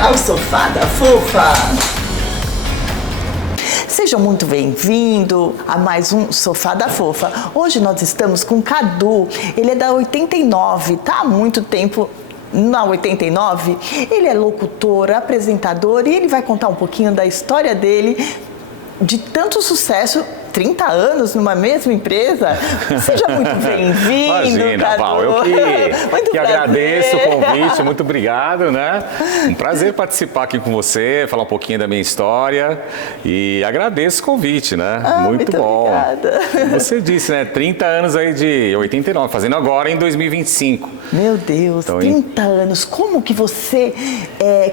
ao Sofá da Fofa. Sejam muito bem-vindos a mais um Sofá da Fofa. Hoje nós estamos com o Cadu, ele é da 89, tá há muito tempo na 89. Ele é locutor, apresentador e ele vai contar um pouquinho da história dele, de tanto sucesso. 30 anos numa mesma empresa. Seja muito bem-vindo, Imagina, Cadu. Val, eu que agradeço o convite, muito obrigado, né? Um prazer participar aqui com você, falar um pouquinho da minha história e agradeço o convite, né? Muito bom. Obrigada. Você disse, né? 30 anos aí de 89, fazendo agora em 2025. Meu Deus, então, 30 anos. Como que você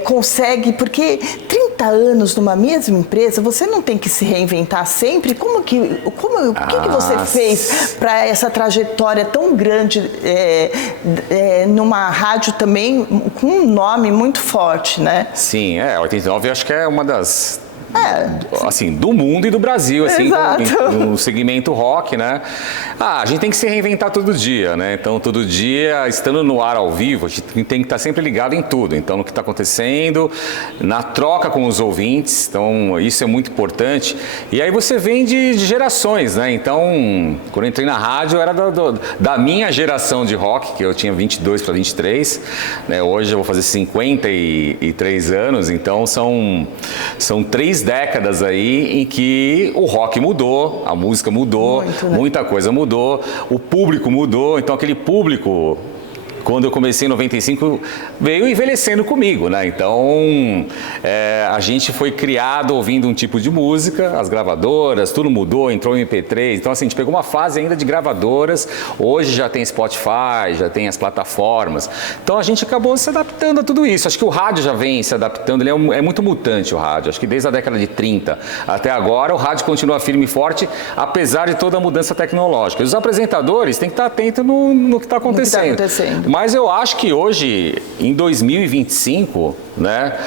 consegue? Porque 30 anos numa mesma empresa, você não tem que se reinventar sempre? O que você fez para essa trajetória tão grande numa rádio também com um nome muito forte, né? Sim, 89 eu acho que é uma das... assim, do mundo e do Brasil, assim, no segmento rock, né? A gente tem que se reinventar todo dia, né? Então, todo dia, estando no ar ao vivo, a gente tem que estar sempre ligado em tudo. Então, no que está acontecendo, na troca com os ouvintes. Então, isso é muito importante. E aí você vem de gerações, né? Então, quando eu entrei na rádio, eu era da minha geração de rock, que eu tinha 22 para 23. Né? Hoje eu vou fazer 53 anos, então são 3 décadas aí em que o rock mudou, a música mudou, muito, né? Muita coisa mudou, o público mudou, então aquele público, quando eu comecei em 95, veio envelhecendo comigo, né? Então, a gente foi criado ouvindo um tipo de música, as gravadoras, tudo mudou, entrou em MP3. Então, assim, a gente pegou uma fase ainda de gravadoras. Hoje já tem Spotify, já tem as plataformas. Então, a gente acabou se adaptando a tudo isso. Acho que o rádio já vem se adaptando, ele é muito mutante, o rádio. Acho que desde a década de 30 até agora, o rádio continua firme e forte, apesar de toda a mudança tecnológica. E os apresentadores têm que estar atentos no que está acontecendo. Mas eu acho que hoje, em 2025, né,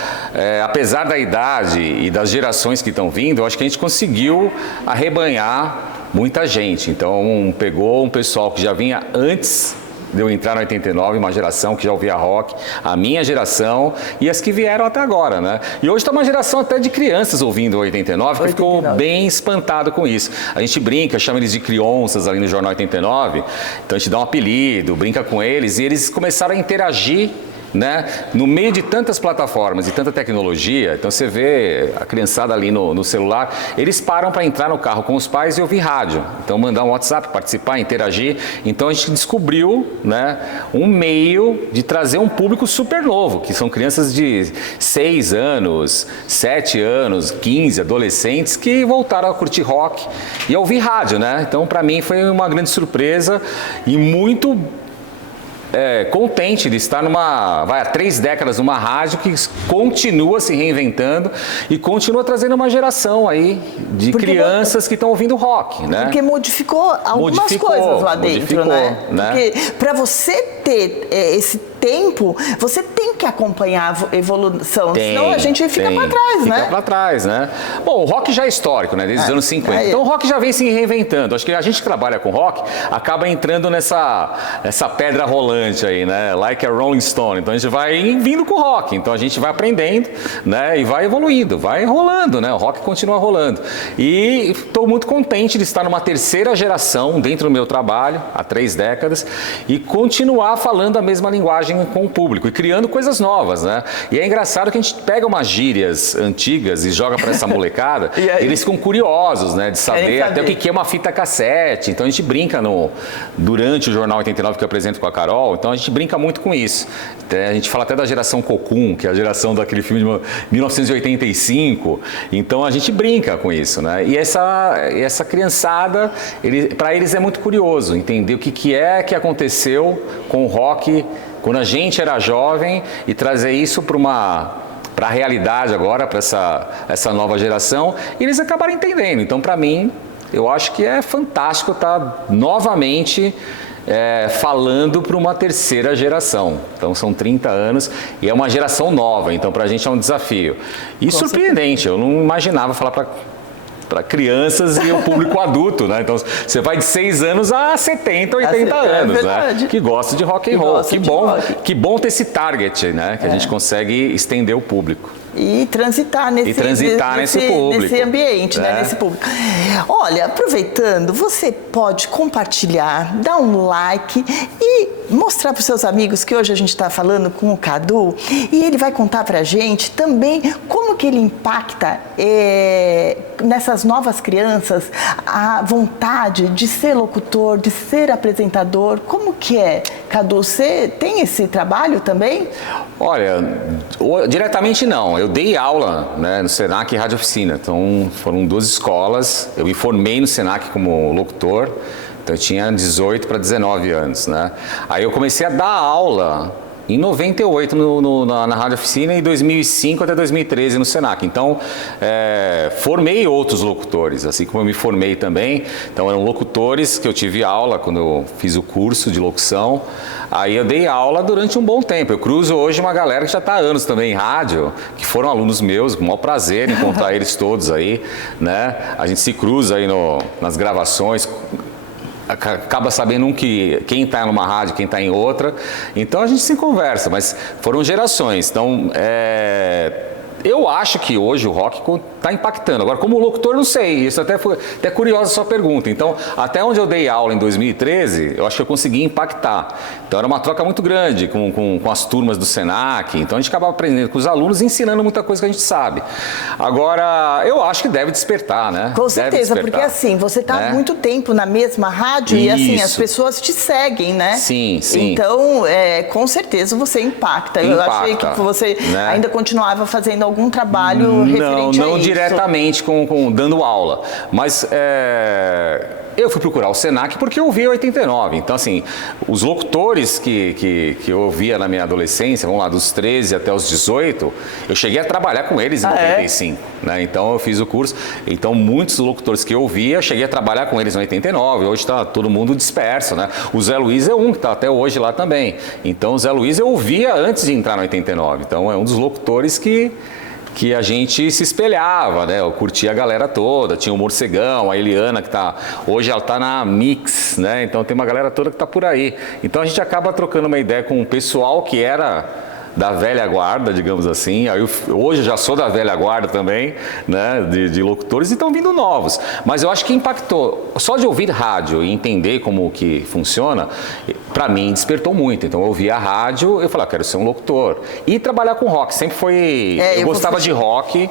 apesar da idade e das gerações que estão vindo, eu acho que a gente conseguiu arrebanhar muita gente. Então, pegou um pessoal que já vinha antes de eu entrar no 89, uma geração que já ouvia rock, a minha geração e as que vieram até agora, né? E hoje está uma geração até de crianças ouvindo o 89, que ficou bem espantado com isso. A gente brinca, chama eles de crianças ali no Jornal 89, então a gente dá um apelido, brinca com eles e eles começaram a interagir, né? No meio de tantas plataformas e tanta tecnologia. Então você vê a criançada ali no celular, eles param para entrar no carro com os pais e ouvir rádio, então mandar um WhatsApp, participar, interagir. Então a gente descobriu, né, um meio de trazer um público super novo, que são crianças de 6 anos, 7 anos, 15, adolescentes que voltaram a curtir rock e a ouvir rádio, né? Então para mim foi uma grande surpresa e muito contente de estar há 3 décadas numa rádio que continua se reinventando e continua trazendo uma geração aí de crianças que estão ouvindo rock, né? Porque modificou algumas coisas lá dentro, né? Porque para você ter esse tempo, você tem que acompanhar a evolução, senão a gente fica para trás, né? Fica para trás, né? Bom, o rock já é histórico, né? Desde os anos 50. Então o rock já vem se reinventando. Acho que a gente que trabalha com rock acaba entrando nessa pedra rolante aí, né? Like a Rolling Stone. Então a gente vai vindo com o rock. Então a gente vai aprendendo, né? E vai evoluindo, vai rolando, né? O rock continua rolando. E estou muito contente de estar numa terceira geração dentro do meu trabalho, há 3 décadas, e continuar falando a mesma linguagem com o público e criando coisas novas, né? E é engraçado que a gente pega umas gírias antigas e joga para essa molecada e eles ficam curiosos, né? De saber até o que é uma fita cassete. Então a gente brinca durante o Jornal 89 que eu apresento com a Carol, então a gente brinca muito com isso. A gente fala até da geração Cocum, que é a geração daquele filme de 1985. Então a gente brinca com isso, né? E essa criançada, para eles é muito curioso entender o que é que aconteceu com o rock quando a gente era jovem e trazer isso para a realidade agora, para essa nova geração, e eles acabaram entendendo. Então, para mim, eu acho que é fantástico estar novamente falando para uma terceira geração. Então, são 30 anos e é uma geração nova, então para a gente é um desafio. E surpreendente, eu não imaginava falar para para crianças e o público adulto, né? Então você vai de 6 anos a 70, 80 anos, né? Que gosta de rock and roll. Que bom ter esse target, né? Que a gente consegue estender o público. E transitar nesse público. Nesse ambiente, né? Nesse público. Olha, aproveitando, você pode compartilhar, dar um like e mostrar para os seus amigos que hoje a gente está falando com o Cadu e ele vai contar para a gente também como que ele impacta nessas novas crianças a vontade de ser locutor, de ser apresentador. Como que é, Cadu? Você tem esse trabalho também? Olha, diretamente não. Eu dei aula, né, no Senac Rádio Oficina. Então, foram 2 escolas. Eu me formei no Senac como locutor. Então, eu tinha 18 para 19 anos, né? Aí eu comecei a dar aula em 98 na Rádio Oficina e em 2005 até 2013 no Senac. Então, formei outros locutores, assim como eu me formei também. Então, eram locutores que eu tive aula quando eu fiz o curso de locução. Aí eu dei aula durante um bom tempo. Eu cruzo hoje uma galera que já está há anos também em rádio, que foram alunos meus, com o maior prazer encontrar eles todos aí, né? A gente se cruza aí nas gravações, acaba sabendo quem está numa rádio, quem está em outra. Então a gente se conversa, mas foram gerações. Então, eu acho que hoje o rock está impactando. Agora, como locutor, não sei. Isso até foi curiosa a sua pergunta. Então, até onde eu dei aula em 2013, eu acho que eu consegui impactar. Então, era uma troca muito grande com as turmas do Senac. Então, a gente acabava aprendendo com os alunos e ensinando muita coisa que a gente sabe. Agora, eu acho que deve despertar, né? Com certeza, porque assim, você está há muito tempo na mesma rádio e assim, as pessoas te seguem, né? Sim, sim. Então, com certeza você impacta. Eu achei que você ainda continuava fazendo algum trabalho referente a isso. Não diretamente dando aula, mas eu fui procurar o Senac porque eu ouvia 89. Então, assim, os locutores que eu ouvia na minha adolescência, vamos lá, dos 13 até os 18, eu cheguei a trabalhar com eles em 95. Né? Então, eu fiz o curso. Então, muitos locutores que eu ouvia, cheguei a trabalhar com eles em 89. Hoje está todo mundo disperso, né? O Zé Luiz é um que está até hoje lá também. Então, o Zé Luiz eu ouvia antes de entrar no 89. Então, é um dos locutores que a gente se espelhava, né? Eu curtia a galera toda, tinha o Morcegão, a Eliana, hoje ela está na Mix, né? Então tem uma galera toda que está por aí. Então a gente acaba trocando uma ideia com o pessoal que era da velha guarda, digamos assim. Hoje eu já sou da velha guarda também, né, de locutores, e estão vindo novos. Mas eu acho que impactou. Só de ouvir rádio e entender como que funciona, para mim despertou muito. Então eu ouvia a rádio, eu falava, quero ser um locutor. E trabalhar com rock, sempre foi... eu gostava de rock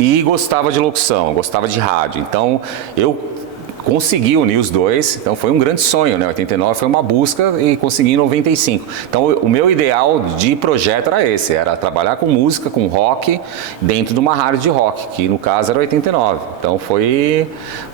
e gostava de locução, gostava de rádio. Então eu consegui unir os dois, então foi um grande sonho, né? 89 foi uma busca e consegui em 95. Então o meu ideal de projeto era esse, era trabalhar com música, com rock, dentro de uma rádio de rock, que no caso era 89. Então foi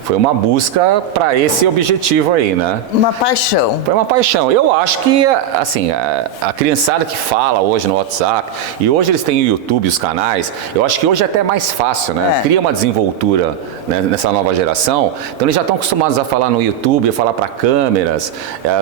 uma busca para esse objetivo aí, né? Uma paixão. Foi uma paixão. Eu acho que, assim, a criançada que fala hoje no WhatsApp, e hoje eles têm o YouTube, os canais, eu acho que hoje é até mais fácil, né? Cria uma desenvoltura, né, nessa nova geração. Então eles já estão acostumados a falar no YouTube, a falar para câmeras,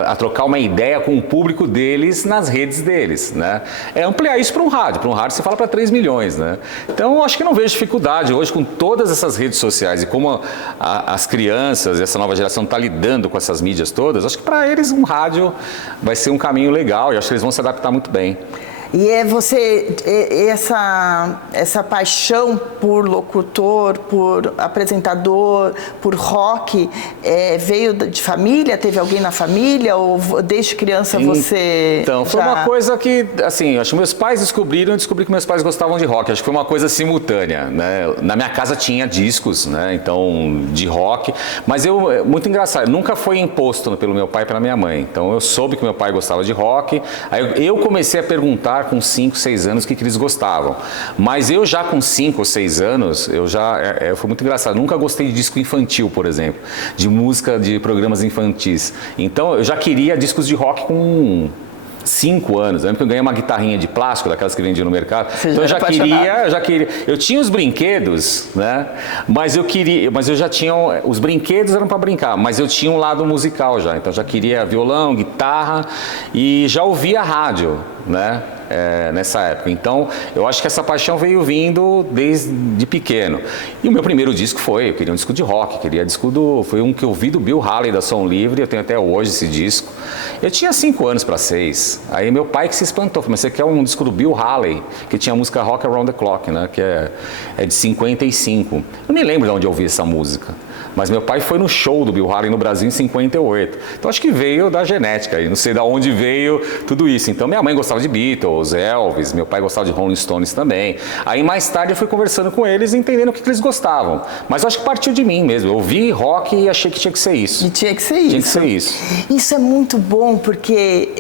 a trocar uma ideia com o público deles nas redes deles, né? É ampliar isso para um rádio. Para um rádio você fala para 3 milhões, né? Então eu acho que não vejo dificuldade hoje com todas essas redes sociais e como as crianças, essa nova geração está lidando com essas mídias todas, acho que para eles um rádio vai ser um caminho legal e acho que eles vão se adaptar muito bem. E essa paixão por locutor, por apresentador, por rock, veio de família? Teve alguém na família? Ou desde criança você... Então, foi uma coisa que, assim, acho que meus pais descobriram, eu descobri que meus pais gostavam de rock. Acho que foi uma coisa simultânea, né? Na minha casa tinha discos, né? Então, de rock. Mas muito engraçado, nunca foi imposto pelo meu pai e pela minha mãe. Então, eu soube que meu pai gostava de rock. Aí eu comecei a perguntar com 5, 6 anos o que eles gostavam. Mas eu já com 5 ou 6 anos, foi muito engraçado. Nunca gostei de disco infantil, por exemplo, de música de programas infantis. Então eu já queria discos de rock com 5 anos. Eu lembro que eu ganhei uma guitarrinha de plástico, daquelas que vendiam no mercado. Então eu já queria. Eu tinha os brinquedos, né? Mas eu já tinha. Os brinquedos eram para brincar, mas eu tinha um lado musical já. Então eu já queria violão, guitarra e já ouvia rádio. né? Nessa época. Então, eu acho que essa paixão veio vindo desde pequeno. E o meu primeiro disco eu queria um disco de rock, foi um que eu vi do Bill Haley da Som Livre, eu tenho até hoje esse disco. Eu tinha 5 anos para 6. Aí meu pai que se espantou, falou, mas você quer um disco do Bill Haley, que tinha a música Rock Around the Clock, né? Que é de 55. Eu nem lembro de onde eu ouvi essa música. Mas meu pai foi no show do Bill Haley no Brasil em 58. Então acho que veio da genética, não sei de onde veio tudo isso. Então minha mãe gostava de Beatles, Elvis, meu pai gostava de Rolling Stones também. Aí mais tarde eu fui conversando com eles, entendendo o que eles gostavam. Mas eu acho que partiu de mim mesmo. Eu ouvi rock e achei que tinha que ser isso. E tinha que ser isso. Tinha que ser isso. Isso é muito bom, porque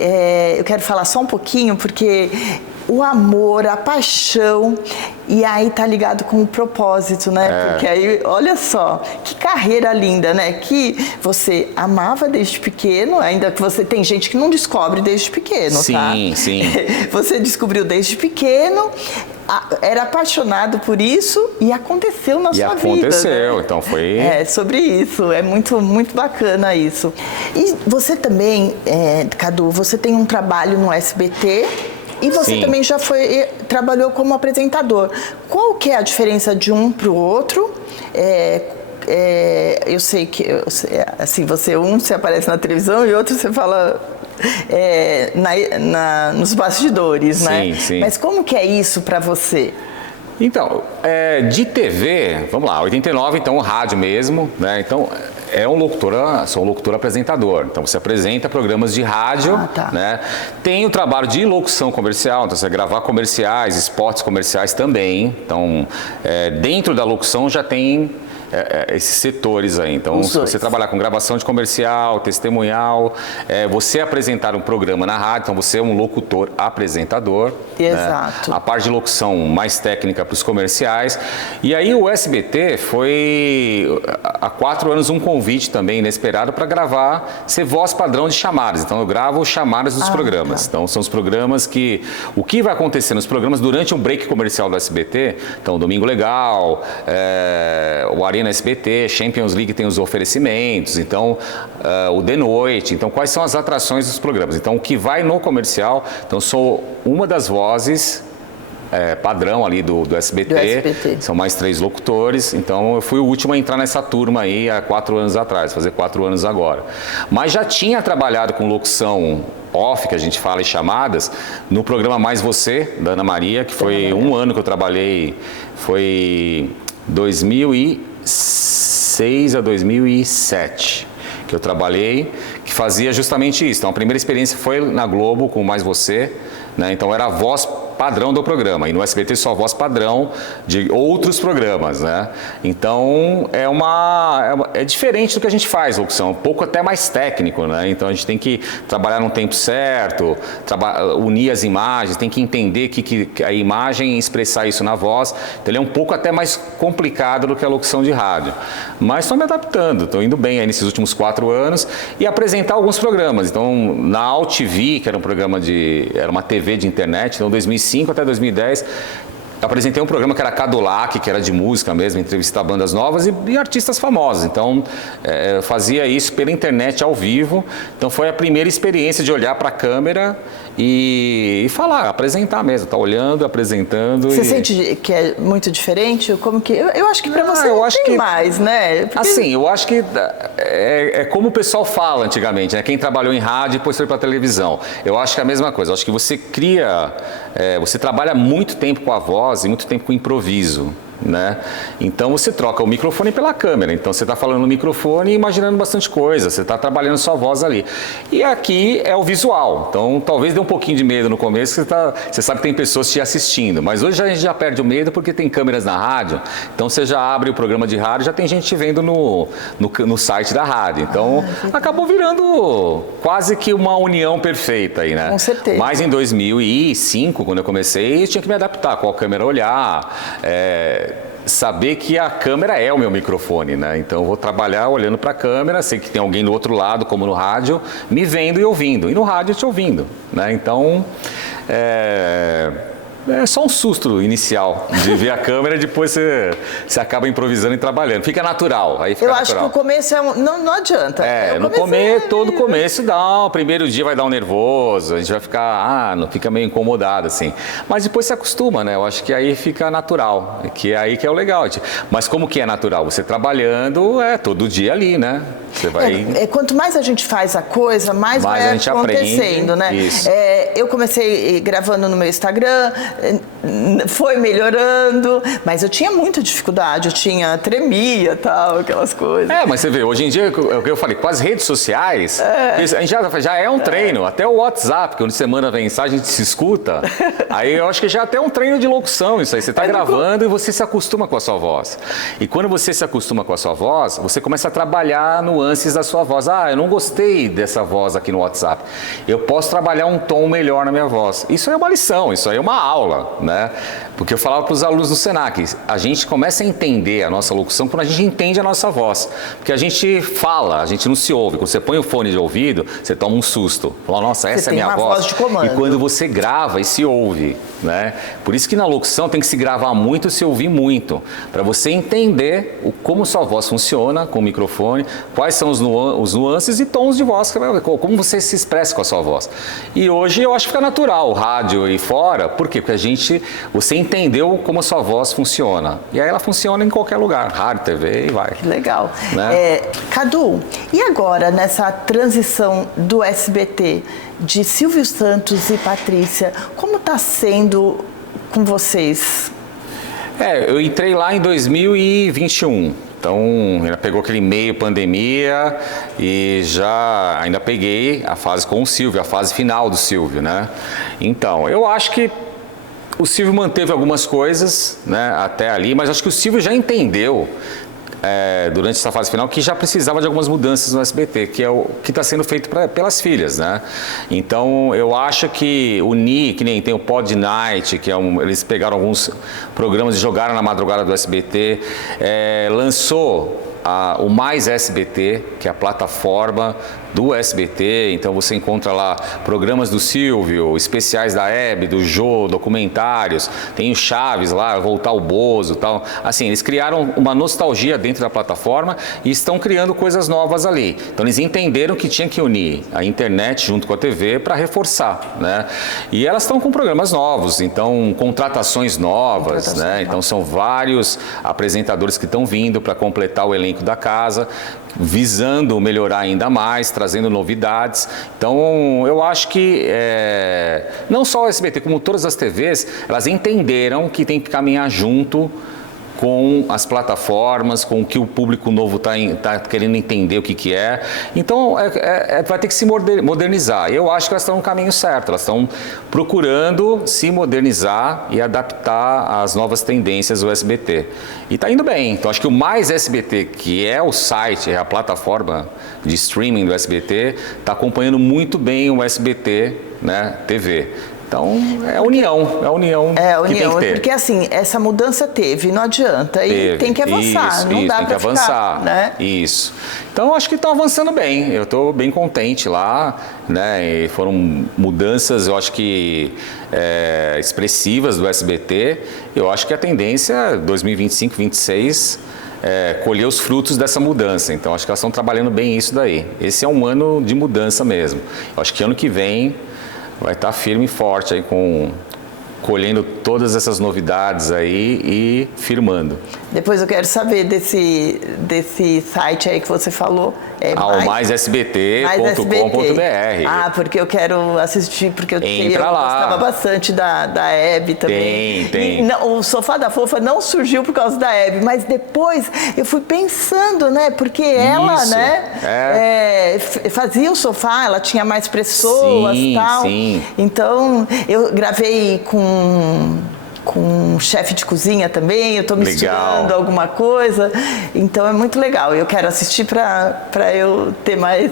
eu quero falar só um pouquinho, porque o amor, a paixão, e aí tá ligado com o propósito, né? Porque aí, olha só, que carreira linda, né? Que você amava desde pequeno, ainda que você tem gente que não descobre desde pequeno, sim, tá? Sim. Você descobriu desde pequeno, era apaixonado por isso e aconteceu na sua vida. E aconteceu, né? Então foi... sobre isso, é muito, muito bacana isso. E você também, Cadu, você tem um trabalho no SBT, e você Sim. também já trabalhou como apresentador. Qual que é a diferença de um para o outro? Eu sei que assim, você aparece na televisão e outro você fala nos bastidores, sim, né? Sim. Mas como que é isso para você? Então, de TV, vamos lá, 89, então rádio mesmo, né? Então, sou um locutor apresentador. Então, você apresenta programas de rádio, né? Tem o trabalho de locução comercial, então você vai gravar comerciais, spots comerciais também. Então, dentro da locução já tem esses setores aí. Então, se você trabalhar com gravação de comercial, testemunhal, você apresentar um programa na rádio, então você é um locutor apresentador. Exato. Né? A parte de locução mais técnica para os comerciais. E aí o SBT foi, há 4 anos, um convite também inesperado para gravar, ser voz padrão de chamadas. Então, eu gravo chamadas dos programas. Então, são os programas que... O que vai acontecer nos programas durante um break comercial do SBT? Então, Domingo Legal, o Arena SBT, Champions League tem os oferecimentos, então o de noite, então quais são as atrações dos programas. Então o que vai no comercial, então sou uma das vozes padrão ali do SBT, são mais 3 locutores, então eu fui o último a entrar nessa turma aí há 4 anos atrás, fazer 4 anos agora. Mas já tinha trabalhado com locução off, que a gente fala em chamadas, no programa Mais Você, da Ana Maria, que foi 1 ano que eu trabalhei, foi 2006 a 2007 que eu trabalhei, que fazia justamente isso. Então, a primeira experiência foi na Globo com Mais Você, né? Então, era a voz padrão do programa, e no SBT só voz padrão de outros programas, né? Então, é diferente do que a gente faz, locução, um pouco até mais técnico, né? Então, a gente tem que trabalhar no tempo certo, unir as imagens, tem que entender que a imagem e expressar isso na voz, então ele é um pouco até mais complicado do que a locução de rádio. Mas estou me adaptando, estou indo bem aí nesses últimos 4 anos, e apresentar alguns programas. Então, na AltV, que era era uma TV de internet, então 2005 até 2010, apresentei um programa que era Cadulac, que era de música mesmo, entrevistar bandas novas e artistas famosos. Então, eu fazia isso pela internet ao vivo. Então, foi a primeira experiência de olhar para a câmera e falar, apresentar mesmo. Tá olhando, apresentando. Você sente que é muito diferente? Como que... Eu acho que para você não tem mais, né? Porque... Assim, eu acho que é como o pessoal fala antigamente, né? Quem trabalhou em rádio e depois foi para televisão. Eu acho que é a mesma coisa. Eu acho que você você trabalha muito tempo com a voz e muito tempo com o improviso, né? Então você troca o microfone pela câmera, então você está falando no microfone e imaginando bastante coisa, você está trabalhando sua voz ali. E aqui é o visual, então talvez dê um pouquinho de medo no começo, você sabe que tem pessoas te assistindo, mas hoje a gente já perde o medo porque tem câmeras na rádio, então você já abre o programa de rádio, já tem gente te vendo no site da rádio, então acabou virando quase que uma união perfeita aí, né? Com certeza. Mas em 2005, quando eu comecei, eu tinha que me adaptar, qual câmera olhar, saber que a câmera é o meu microfone, né? Então eu vou trabalhar olhando para a câmera, sei que tem alguém do outro lado, como no rádio, me vendo e ouvindo. E no rádio te ouvindo, né? Então, é só um susto inicial de ver a câmera e depois você acaba improvisando e trabalhando. Fica natural, aí fica Eu natural. acho que o começo não adianta. Todo começo dá, o primeiro dia vai dar um nervoso, a gente vai ficar, não fica meio incomodado, assim. Mas depois se acostuma, né? Eu acho que aí fica natural, que é aí que é o legal. Mas como que é natural? Você trabalhando todo dia ali, né? Você vai... Quanto mais a gente faz a coisa, mais vai a gente acontecendo, aprende, né? Isso. Eu comecei gravando no meu Instagram, foi melhorando, mas eu tinha muita dificuldade, tremia, tal, aquelas coisas. Mas você vê, hoje em dia, é o que eu falei, com as redes sociais, a gente já é um treino, até o WhatsApp, quando você manda mensagem, a gente se escuta, aí eu acho que já é até um treino de locução isso aí, você está gravando e você se acostuma com a sua voz. E quando você se acostuma com a sua voz, você começa a trabalhar nuances da sua voz. Eu não gostei dessa voz aqui no WhatsApp, eu posso trabalhar um tom melhor na minha voz. Isso é uma lição, isso aí é uma aula, né? Porque eu falava para os alunos do Senac, a gente começa a entender a nossa locução quando a gente entende a nossa voz. Porque a gente fala, a gente não se ouve. Quando você põe o fone de ouvido, você toma um susto. Fala, nossa, essa é a minha voz. De comando. E quando você grava e se ouve, né? Por isso que na locução tem que se gravar muito e se ouvir muito. Para você entender como sua voz funciona com o microfone, quais são os nuances e tons de voz, como você se expressa com a sua voz. E hoje eu acho que fica natural, o rádio e fora. Por quê? Porque você entendeu como a sua voz funciona. E aí ela funciona em qualquer lugar, rádio, TV e vai. Que legal. Né? Cadu, e agora nessa transição do SBT de Silvio Santos e Patrícia, como está sendo com vocês? Eu entrei lá em 2021. Então, ainda pegou aquele meio pandemia e ainda peguei a fase com o Silvio, a fase final do Silvio, né? Então, eu acho que o Silvio manteve algumas coisas, né, até ali, mas acho que o Silvio já entendeu durante essa fase final que já precisava de algumas mudanças no SBT, que é o que está sendo feito pelas filhas, né? Então eu acho que que nem tem o Pod Night, que eles pegaram alguns programas e jogaram na madrugada do SBT, lançou o Mais SBT, que é a plataforma do SBT, então você encontra lá programas do Silvio, especiais da Hebe, do Jô, documentários, tem o Chaves lá, Voltar o Bozo e tal. Assim, eles criaram uma nostalgia dentro da plataforma e estão criando coisas novas ali. Então eles entenderam que tinha que unir a internet junto com a TV para reforçar, né? E elas estão com programas novos, então contratações novas, né? Então são vários apresentadores que estão vindo para completar o elenco da casa, visando melhorar ainda mais, trazendo novidades. Então, eu acho que não só o SBT, como todas as TVs, elas entenderam que tem que caminhar junto com as plataformas, com o que o público novo está querendo entender o que é. Então, vai ter que se modernizar. Eu acho que elas estão no caminho certo, elas estão procurando se modernizar e adaptar às novas tendências do SBT. E está indo bem. Então, acho que o Mais SBT, que é o site, é a plataforma de streaming do SBT, está acompanhando muito bem o SBT, né, TV. Então, é a união que tem que ter. Porque assim, essa mudança não adianta, e tem que avançar, não dá para ficar, né? Isso. Então, acho que estão avançando bem, eu estou bem contente lá, né? E foram mudanças, eu acho que expressivas do SBT, eu acho que a tendência 2025, 2026... colher os frutos dessa mudança. Então, acho que elas estão trabalhando bem isso daí. Esse é um ano de mudança mesmo. Eu acho que ano que vem vai estar firme e forte aí colhendo todas essas novidades aí e firmando. Depois eu quero saber desse site aí que você falou. O maisSBT.com.br. Porque eu quero assistir, porque eu gostava bastante da Hebe também. Tem. O Sofá da Fofa não surgiu por causa da Hebe, mas depois eu fui pensando, né? Porque ela, né, fazia o sofá, ela tinha mais pessoas e tal. Sim. Então, eu gravei com um chefe de cozinha também, eu estou misturando alguma coisa, então é muito legal. Eu quero assistir para eu ter mais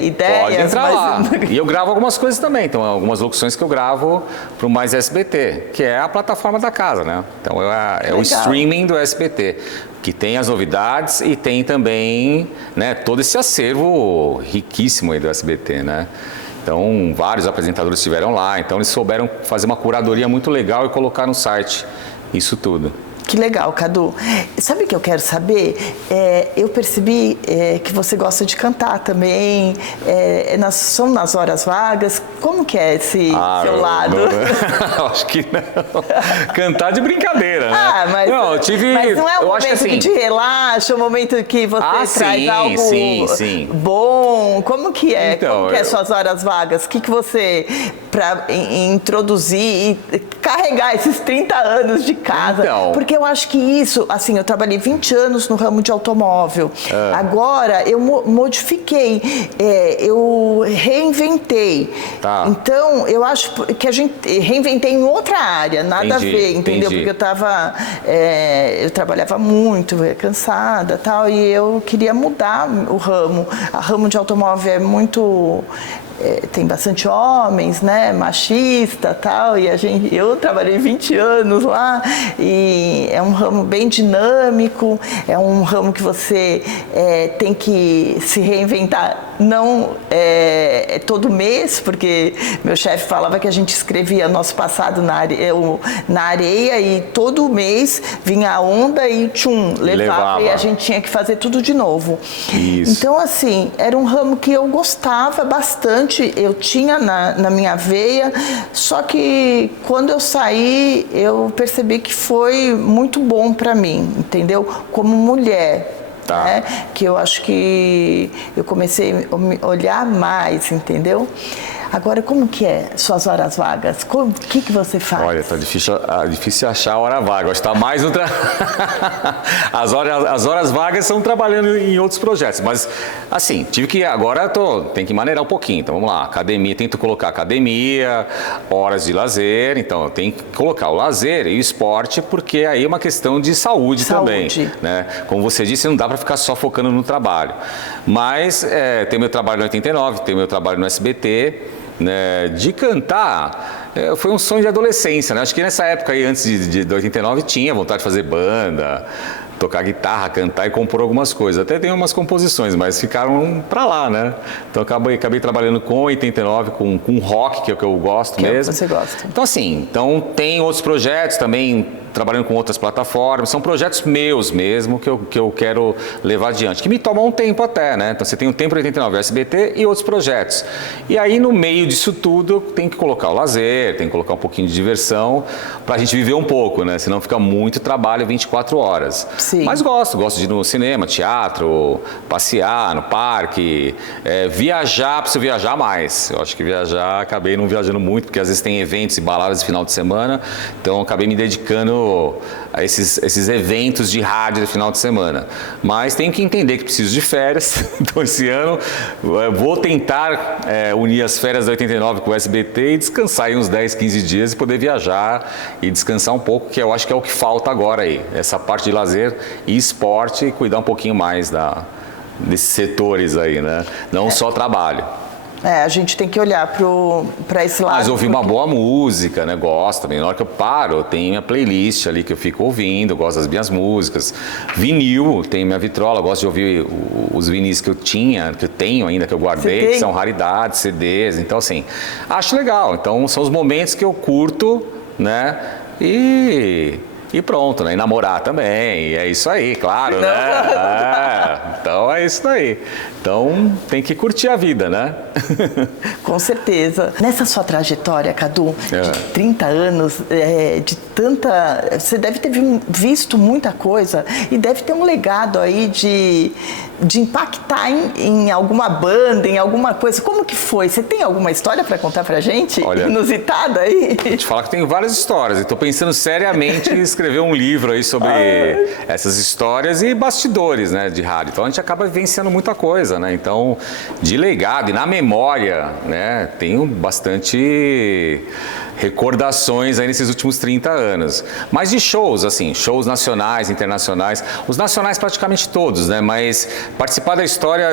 ideias. Pode entrar lá. E eu gravo algumas coisas também, então algumas locuções que eu gravo para o Mais SBT, que é a plataforma da casa, né? Então é o streaming do SBT, que tem as novidades e tem também, né, todo esse acervo riquíssimo aí do SBT, né? Então, vários apresentadores estiveram lá. Então, eles souberam fazer uma curadoria muito legal e colocar no site isso tudo. Que legal, Cadu. Sabe o que eu quero saber? Eu percebi que você gosta de cantar também. São nas horas vagas. Como que é esse seu lado? Não, acho que não. Cantar de brincadeira, né? Mas não, mas não é um momento que te relaxa, um momento que você traz algo bom. Como que é? Então, como que é suas horas vagas? O que você, para introduzir e carregar esses 30 anos de casa? Então, porque eu acho que isso, assim, eu trabalhei 20 anos no ramo de automóvel. Agora, eu modifiquei, eu reinventei. Tá. Então, eu acho que a gente reinventei em outra área, nada a ver, entendeu? Porque eu trabalhava muito, cansada, tal, e eu queria mudar o ramo. O ramo de automóvel é muito... tem bastante homens, né, machista, tal, e eu trabalhei 20 anos lá, e é um ramo bem dinâmico, é um ramo que você tem que se reinventar, não todo mês, porque meu chefe falava que a gente escrevia nosso passado na areia e todo mês vinha a onda e levava e a gente tinha que fazer tudo de novo. Isso. Então, assim, era um ramo que eu gostava bastante, eu tinha na minha veia, só que quando eu saí, eu percebi que foi muito bom para mim, entendeu? Como mulher. Tá. Né? Que eu acho que eu comecei a olhar mais, entendeu? Agora, como que é suas horas vagas? O que você faz? Olha, tá difícil achar a hora vaga. Acho que tá mais no as horas vagas são trabalhando em outros projetos. Mas, assim, agora tem que maneirar um pouquinho. Então, vamos lá. Academia, tento colocar academia, horas de lazer. Então, eu tenho que colocar o lazer e o esporte, porque aí é uma questão de saúde também. Né? Como você disse, não dá para ficar só focando no trabalho. Mas tem meu trabalho no 89, tem meu trabalho no SBT. Né, de cantar foi um sonho de adolescência, né? Acho que nessa época aí, antes de 89, tinha vontade de fazer banda, tocar guitarra, cantar e compor algumas coisas. Até tem umas composições, mas ficaram pra lá, né? Então acabei trabalhando com 89, com rock, que é o que eu gosto mesmo. Você gosta. Então assim, tem outros projetos também, trabalhando com outras plataformas, são projetos meus mesmo que eu quero levar adiante, que me tomam um tempo até, né? Então você tem o Tempo 89, o SBT e outros projetos. E aí no meio disso tudo tem que colocar o lazer, tem que colocar um pouquinho de diversão pra gente viver um pouco, né? Senão fica muito trabalho 24 horas. Sim. Mas gosto de ir no cinema, teatro, passear no parque, viajar, preciso viajar mais. Eu acho que acabei não viajando muito, porque às vezes tem eventos e baladas de final de semana, então acabei me dedicando a esses eventos de rádio no final de semana. Mas tenho que entender que preciso de férias. Então, esse ano, vou tentar unir as férias da 89 com o SBT e descansar aí uns 10, 15 dias e poder viajar e descansar um pouco, que eu acho que é o que falta agora aí. Essa parte de lazer e esporte e cuidar um pouquinho mais desses setores aí, né? Não só trabalho. A gente tem que olhar para esse lado. Mas ouvir uma boa música, né? Gosto também. Na hora que eu paro, eu tenho minha playlist ali que eu fico ouvindo, eu gosto das minhas músicas. Vinil, tenho minha vitrola, eu gosto de ouvir os vinis que eu tenho ainda, que eu guardei, que são raridades, CDs. Então, assim, acho legal. Então, são os momentos que eu curto, né? E pronto, né? E namorar também, e é isso aí, claro, né? Então é isso aí. Então tem que curtir a vida, né? Com certeza. Nessa sua trajetória, Cadu, de 30 anos, você deve ter visto muita coisa e deve ter um legado aí de impactar em alguma banda, em alguma coisa. Como que foi? Você tem alguma história para contar pra gente? Olha, inusitada aí? Vou te falar que tenho várias histórias. Estou pensando seriamente em escrever um livro aí sobre essas histórias e bastidores, né, de rádio. Então a gente acaba vivenciando muita coisa, né? Então, de legado e na memória, né, tenho bastante recordações aí nesses últimos 30 anos. Mas de shows, assim, shows nacionais, internacionais, os nacionais praticamente todos, né? Mas participar da história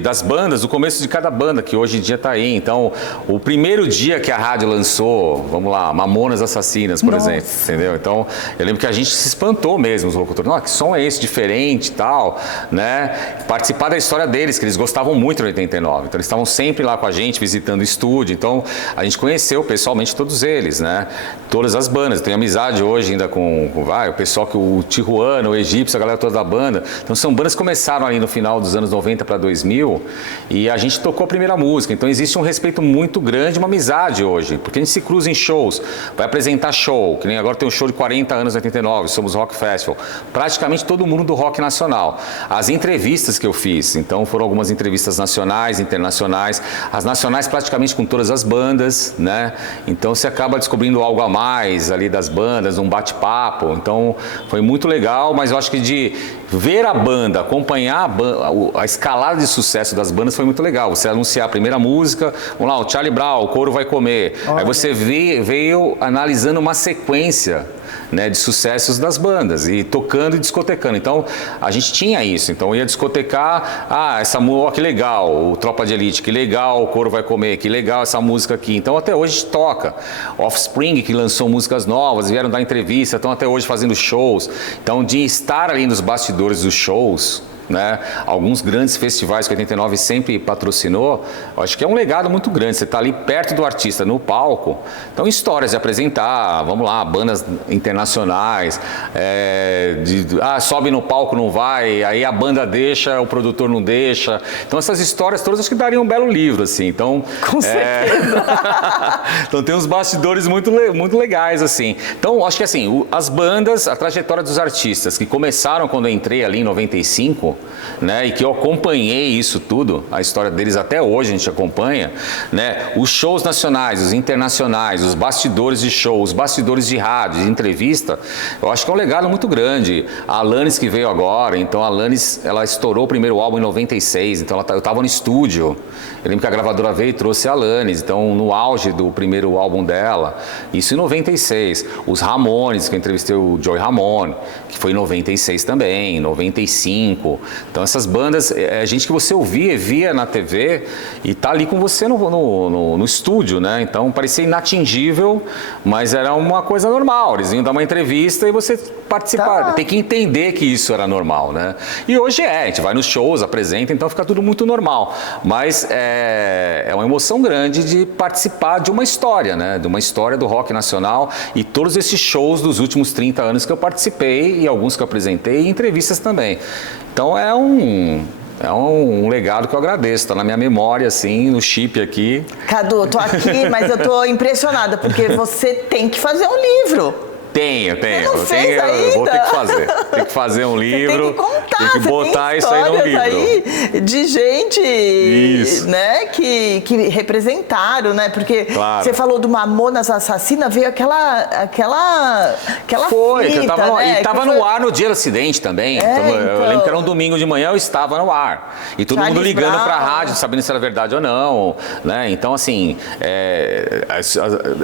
das bandas, do começo de cada banda, que hoje em dia está aí. Então, o primeiro dia que a rádio lançou, vamos lá, Mamonas Assassinas, por exemplo, entendeu? Então, eu lembro que a gente se espantou mesmo, os locutores. Nossa, que som é esse, diferente e tal, né? Participar da história deles, que eles gostavam muito de 89. Então, eles estavam sempre lá com a gente, visitando o estúdio. Então, a gente conheceu pessoalmente todos eles, né? Todas as bandas. Tenho amizade hoje ainda com o pessoal, o Tijuana, o Egípcio, a galera toda da banda. Então, são bandas que começaram ali no final dos anos 90 para 2000 e a gente tocou a primeira música. Então, existe um respeito muito grande, uma amizade hoje, porque a gente se cruza em shows, vai apresentar show, que nem agora tem um show de 40 anos, 89, somos Rock Festival. Praticamente todo mundo do rock nacional. As entrevistas que eu fiz, então foram algumas entrevistas nacionais, internacionais, as nacionais praticamente com todas as bandas, né? Então você acaba descobrindo algo a mais ali das bandas, um bate-papo. Então foi muito legal, mas eu acho que de ver a banda, acompanhar a escalada de sucesso das bandas foi muito legal. Você anunciar a primeira música, vamos lá, o Charlie Brown, o Couro Vai Comer. Olha. Aí você veio analisando uma sequência, né, de sucessos das bandas e tocando e discotecando. Então a gente tinha isso. Então eu ia discotecar, essa música, que legal, o Tropa de Elite, que legal, o Couro Vai Comer, que legal essa música aqui. Então até hoje a gente toca. Offspring, que lançou músicas novas, vieram dar entrevista, estão até hoje fazendo shows. Então de estar ali nos bastidores dos shows, né? Alguns grandes festivais que a 89 sempre patrocinou, eu acho que é um legado muito grande. Você está ali perto do artista, no palco. Então, histórias de apresentar, vamos lá, bandas internacionais, sobe no palco, não vai, aí a banda deixa, o produtor não deixa. Então, essas histórias todas acho que dariam um belo livro, assim. Então, com certeza. Então, tem uns bastidores muito legais, assim. Então, acho que assim, as bandas, a trajetória dos artistas que começaram quando eu entrei ali em 95, né, e que eu acompanhei isso tudo, a história deles até hoje a gente acompanha, né, os shows nacionais, os internacionais, os bastidores de show, os bastidores de rádio, de entrevista, eu acho que é um legado muito grande. A Alanis que veio agora, então a Alanis, ela estourou o primeiro álbum em 96, então eu estava no estúdio, eu lembro que a gravadora veio e trouxe a Alanis, então no auge do primeiro álbum dela, isso em 96, os Ramones, que eu entrevistei o Joey Ramone, que foi em 96 também, 95. Então essas bandas, é gente que você ouvia e via na TV e tá ali com você no estúdio, né? Então parecia inatingível, mas era uma coisa normal. Eles iam dar uma entrevista e você participar. Tem que entender que isso era normal, né? E hoje a gente vai nos shows, apresenta, então fica tudo muito normal. Mas é uma emoção grande de participar de uma história, né? De uma história do rock nacional e todos esses shows dos últimos 30 anos que eu participei e alguns que eu apresentei e entrevistas também. Então é um legado que eu agradeço, tá na minha memória, assim, no chip aqui. Cadu, tô aqui, mas eu tô impressionada, porque você tem que fazer um livro. Tenho. Eu vou ter que fazer. Tem que fazer um livro. Tem que contar, tem que botar isso aí no livro. Aí de gente, né, que representaram, né? Porque você falou do Mamonas Assassina, veio aquela Foi, fita, que eu tava, né? e tava no ar no dia do acidente também. Eu lembro que era um domingo de manhã, eu estava no ar. E todo mundo ligando pra rádio, sabendo se era verdade ou não, né? Então, assim,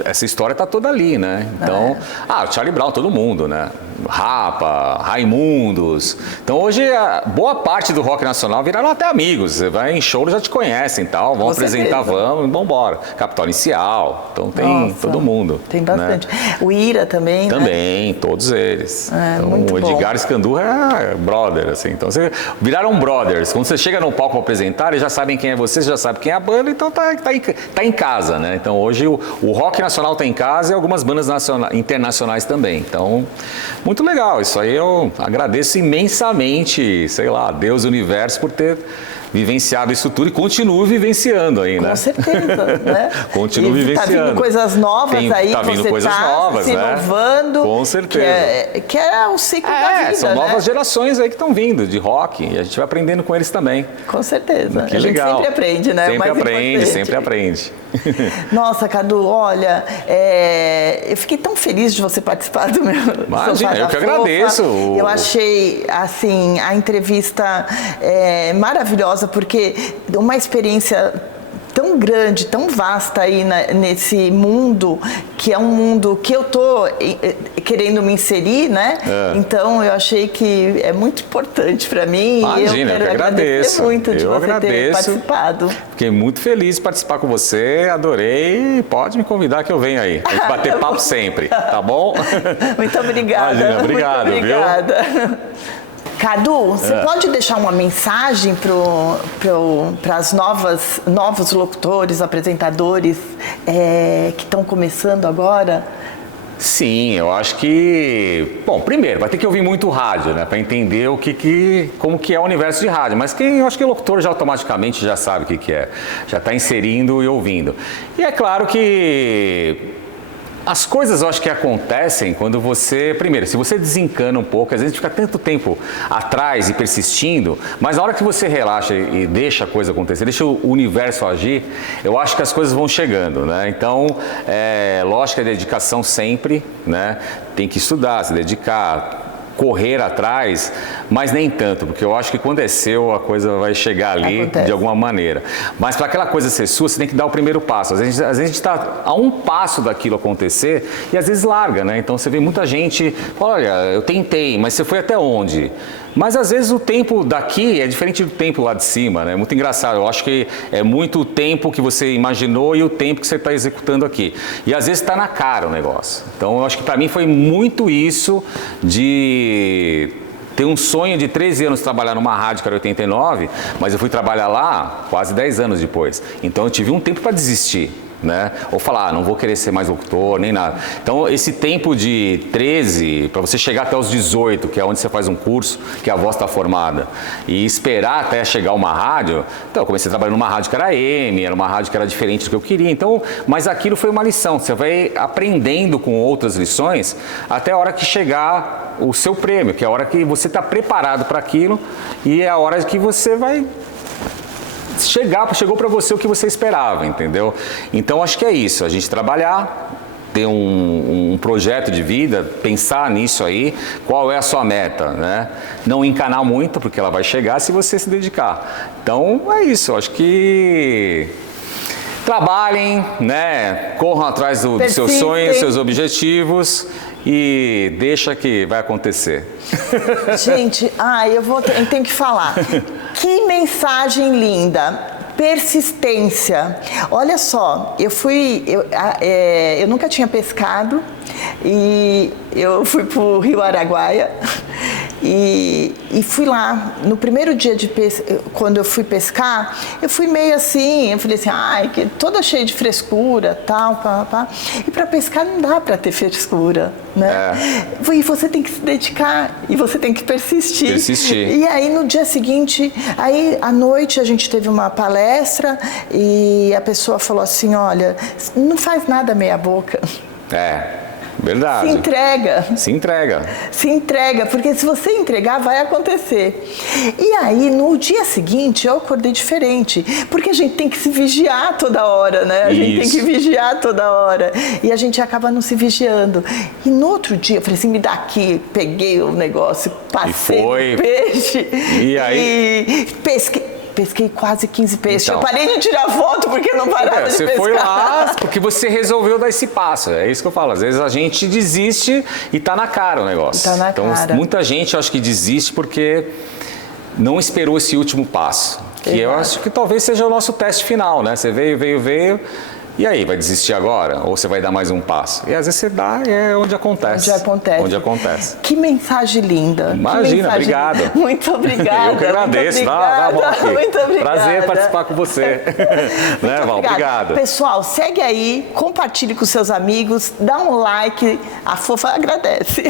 essa história tá toda ali, né? Então, o Charlie Brown, todo mundo, né? Rapa, Raimundos. Então hoje boa parte do rock nacional viraram até amigos. Você vai em show, já te conhecem e tal, vão apresentar, vamos embora. Capital Inicial, então tem todo mundo. Tem bastante. Né? O Ira também, também, né? Todos eles. Então, o Edgar Escandurra é brother, assim. Então viraram brothers. Quando você chega no palco para apresentar, eles já sabem quem é você, já sabem quem é a banda, então tá em casa, né? Então hoje o rock nacional tá em casa e algumas bandas internacionais também. Então, muito legal. Isso aí eu agradeço imensamente, sei lá, Deus e o universo por ter vivenciado isso tudo e continuo vivenciando aí, né? Com certeza, né? Continuo vivenciando. Tá vindo coisas novas aí, tá vindo coisas novas, se inovando. Com certeza. Que é o ciclo da vida, são novas né? gerações aí que estão vindo de rock e a gente vai aprendendo com eles também. Com certeza. Que legal. Sempre aprende, né? Sempre aprende. Nossa, Cadu, olha, eu fiquei tão feliz de você participar do meu Imagina, eu que agradeço. Eu achei, assim, a entrevista maravilhosa, porque uma experiência tão tão grande, tão vasta aí nesse mundo, que é um mundo que eu tô querendo me inserir, né? Então eu achei que é muito importante para mim. Imagina, eu quero agradecer muito de você ter participado. Fiquei muito feliz de participar com você, adorei. Pode me convidar que eu venho aí. A gente bater papo sempre, tá bom? Muito obrigada. Imagina, obrigado, muito obrigada. Viu? Cadu, você pode deixar uma mensagem para os novos locutores, apresentadores que estão começando agora? Sim, eu acho que... Bom, primeiro, vai ter que ouvir muito rádio, né? Para entender como que é o universo de rádio. Mas eu acho que o locutor já automaticamente já sabe o que é. Já está inserindo e ouvindo. E é claro que... As coisas eu acho que acontecem quando você, primeiro, se você desencana um pouco, às vezes fica tanto tempo atrás e persistindo, mas na hora que você relaxa e deixa a coisa acontecer, deixa o universo agir, eu acho que as coisas vão chegando, né? Então, lógico, a dedicação sempre, né? Tem que estudar, se dedicar, correr atrás, mas nem tanto, porque eu acho que quando é seu, a coisa vai chegar ali de alguma maneira. Mas para aquela coisa ser sua, você tem que dar o primeiro passo. Às vezes a gente está a um passo daquilo acontecer e às vezes larga, né? Então você vê muita gente, olha, eu tentei, mas você foi até onde? Mas às vezes o tempo daqui é diferente do tempo lá de cima, né? Muito engraçado. Eu acho que é muito o tempo que você imaginou e o tempo que você está executando aqui. E às vezes está na cara o negócio. Então eu acho que para mim foi muito isso de ter um sonho de 13 anos trabalhar numa rádio que era 89, mas eu fui trabalhar lá quase 10 anos depois. Então eu tive um tempo para desistir. Né? Ou falar, não vou querer ser mais locutor, nem nada. Então, esse tempo de 13, para você chegar até os 18, que é onde você faz um curso, que a voz está formada, e esperar até chegar uma rádio, então eu comecei a trabalhar numa rádio que era AM, era uma rádio que era diferente do que eu queria, então, mas aquilo foi uma lição, você vai aprendendo com outras lições, até a hora que chegar o seu prêmio, que é a hora que você está preparado para aquilo, e é a hora que você vai... chegou para você o que você esperava, entendeu? Então acho que é isso, a gente trabalhar, ter um projeto de vida, pensar nisso aí, qual é a sua meta, né? Não encanar muito, porque ela vai chegar se você se dedicar. Então é isso, acho que trabalhem, né? Corram atrás dos seus sonhos, seus objetivos e deixa que vai acontecer. Gente, eu tenho que falar. Que mensagem linda! Persistência. Olha só, eu nunca tinha pescado e eu fui para o Rio Araguaia e fui lá. No primeiro dia de quando eu fui pescar, eu fui meio assim, eu falei assim, toda cheia de frescura, tal, pá. E para pescar não dá para ter frescura, né? E você tem que se dedicar e você tem que persistir. E aí no dia seguinte, aí à noite a gente teve uma palestra e a pessoa falou assim, olha, não faz nada meia boca. Verdade. Se entrega. Se entrega. Se entrega, porque se você entregar, vai acontecer. E aí, no dia seguinte, eu acordei diferente, porque a gente tem que se vigiar toda hora, né? A gente tem que vigiar toda hora. E a gente acaba não se vigiando. E no outro dia, eu falei assim, me dá aqui, peguei o negócio, passei o peixe. E aí? E pesquei quase 15 peixes. Então, eu parei de tirar foto porque não parava de pescar. Você foi lá porque você resolveu dar esse passo. É isso que eu falo. Às vezes a gente desiste e tá na cara o negócio. Tá na cara. Muita gente, eu acho que desiste porque não esperou esse último passo. Que eu acho que talvez seja o nosso teste final, né? Você veio. E aí, vai desistir agora? Ou você vai dar mais um passo? E às vezes você dá, é onde acontece. Onde acontece. Que mensagem linda. Imagina, obrigado. Muito obrigada. Eu que agradeço. Muito obrigada. Prazer participar com você. Né, Val? Obrigado. Pessoal, segue aí, compartilhe com seus amigos, dá um like, a Fofa agradece.